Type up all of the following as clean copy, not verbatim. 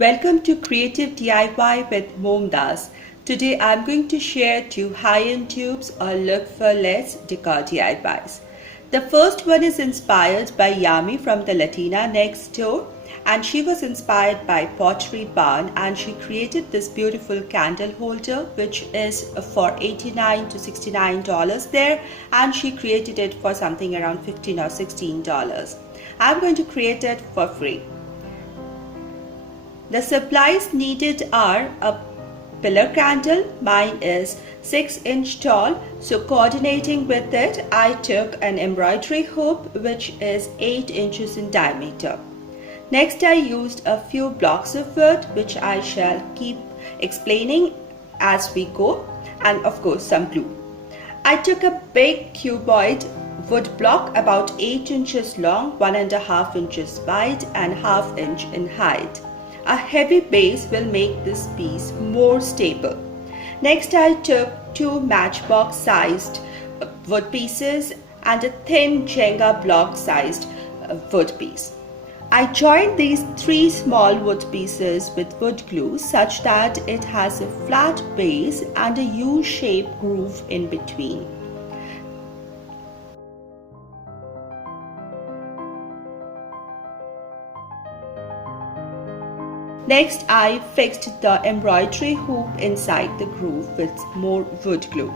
Welcome to Creative DIY with Momdas. Today I'm going to share 2 high-end dupes or look for less decor DIYs. The first one is inspired by Yami from the Latina next door, and she was inspired by Pottery Barn, and she created this beautiful candle holder which is for $89 to $69 there, and she created it for something around $15 or $16. I'm going to create it for free. The supplies needed are a pillar candle. Mine is 6-inch tall, so coordinating with it, I took an embroidery hoop which is 8 inches in diameter. Next, I used a few blocks of wood which I shall keep explaining as we go, and of course some glue. I took a big cuboid wood block about 8 inches long, 1.5 inches wide and 1/2 inch in height. A heavy base will make this piece more stable. Next, I took 2 matchbox sized wood pieces and a thin Jenga block sized wood piece. I joined these 3 small wood pieces with wood glue such that it has a flat base and a U-shaped groove in between. Next, I fixed the embroidery hoop inside the groove with more wood glue.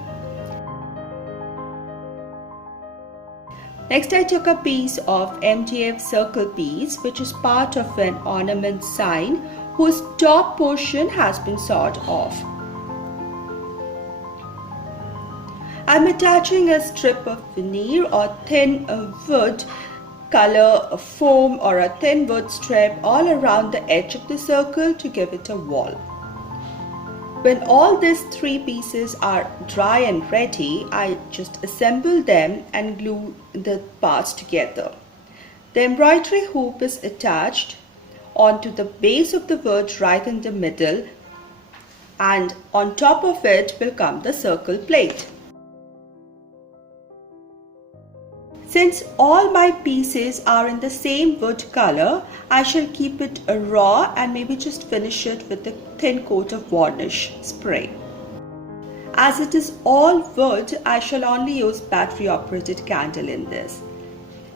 Next, I took a piece of MDF circle piece which is part of an ornament sign whose top portion has been sawed off. I'm attaching a strip of veneer or thin wood color foam or a thin wood strip all around the edge of the circle to give it a wall. When all these 3 pieces are dry and ready, I just assemble them and glue the parts together. The embroidery hoop is attached onto the base of the wood right in the middle, and on top of it will come the circle plate. Since all my pieces are in the same wood color, I shall keep it raw and maybe just finish it with a thin coat of varnish spray. As it is all wood, I shall only use battery operated candle in this.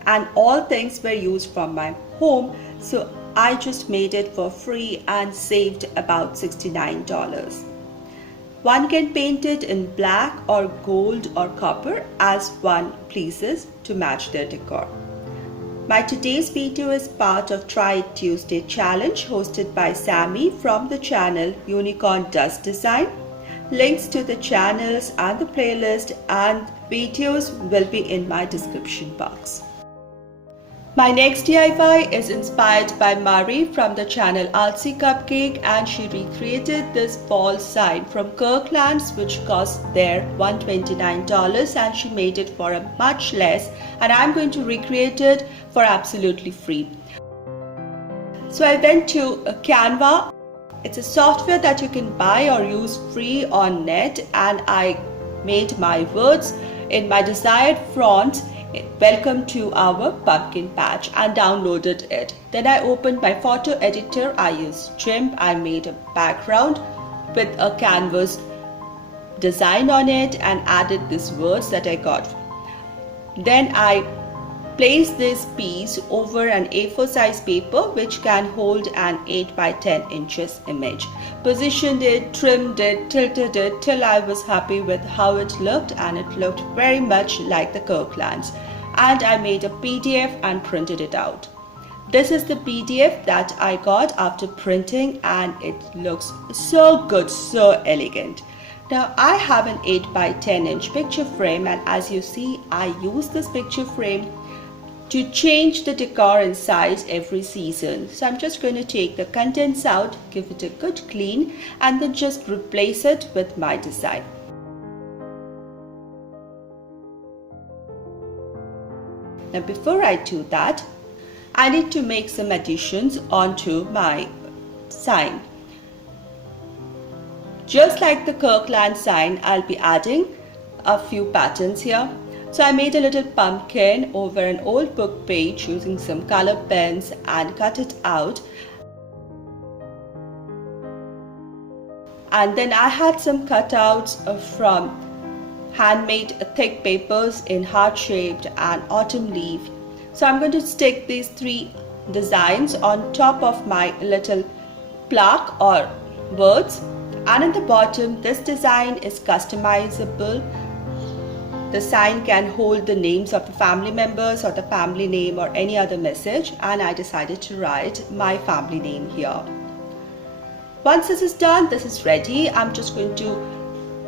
And all things were used from my home, so I just made it for free and saved about $69. One can paint it in black or gold or copper as one pleases to match their decor. My today's video is part of Try It Tuesday challenge hosted by Sammy from the channel Unicorn Does Design. Links to the channels and the playlist and videos will be in my description box. My next DIY is inspired by Marie from the channel Artsy Cupcake, and she recreated this fall sign from Kirkland's which cost there $129, and she made it for a much less, and I'm going to recreate it for absolutely free. So I went to Canva. It's a software that you can buy or use free on net, and I made my words in my desired font, "Welcome to our pumpkin patch," and downloaded it. Then I opened my photo editor. I used GIMP. I made a background with a canvas design on it and added these words that I got. Then I placed this piece over an A4 size paper which can hold an 8 by 10 inches image. Positioned it, trimmed it, tilted it till I was happy with how it looked, and it looked very much like the Kirklands. And I made a PDF and printed it out. This is the PDF that I got after printing, and it looks so good, so elegant. Now I have an 8 by 10 inch picture frame, and as you see, I use this picture frame to change the decor in size every season. So I'm just going to take the contents out, give it a good clean, and then just replace it with my design. Now before I do that, I need to make some additions onto my sign. Just like the Kirkland sign, I'll be adding a few patterns here. So I made a little pumpkin over an old book page using some color pens and cut it out. And then I had some cutouts from handmade thick papers in heart shaped and autumn leaf. So I'm going to stick these 3 designs on top of my little plaque or words, and at the bottom this design is customizable. The sign can hold the names of the family members or the family name or any other message, and I decided to write my family name here. Once this is done, this is ready. I'm just going to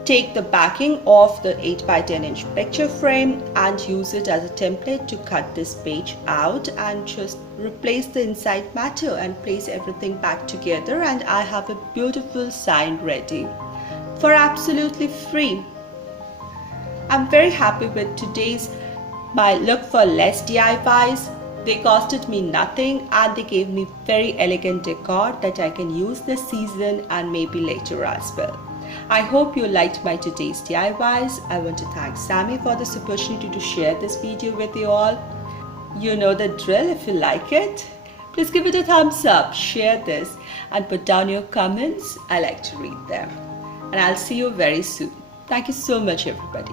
take the backing of the 8x10" picture frame and use it as a template to cut this page out and just replace the inside matter and place everything back together, and I have a beautiful sign ready for absolutely free. I'm very happy with today's my look for less DIYs. They costed me nothing and they gave me very elegant decor that I can use this season and maybe later as well. I hope you liked my today's DIYs. I want to thank Sammy for this opportunity to share this video with you all. You know the drill. If you like it, please give it a thumbs up, share this and put down your comments. I like to read them. And I'll see you very soon. Thank you so much, everybody.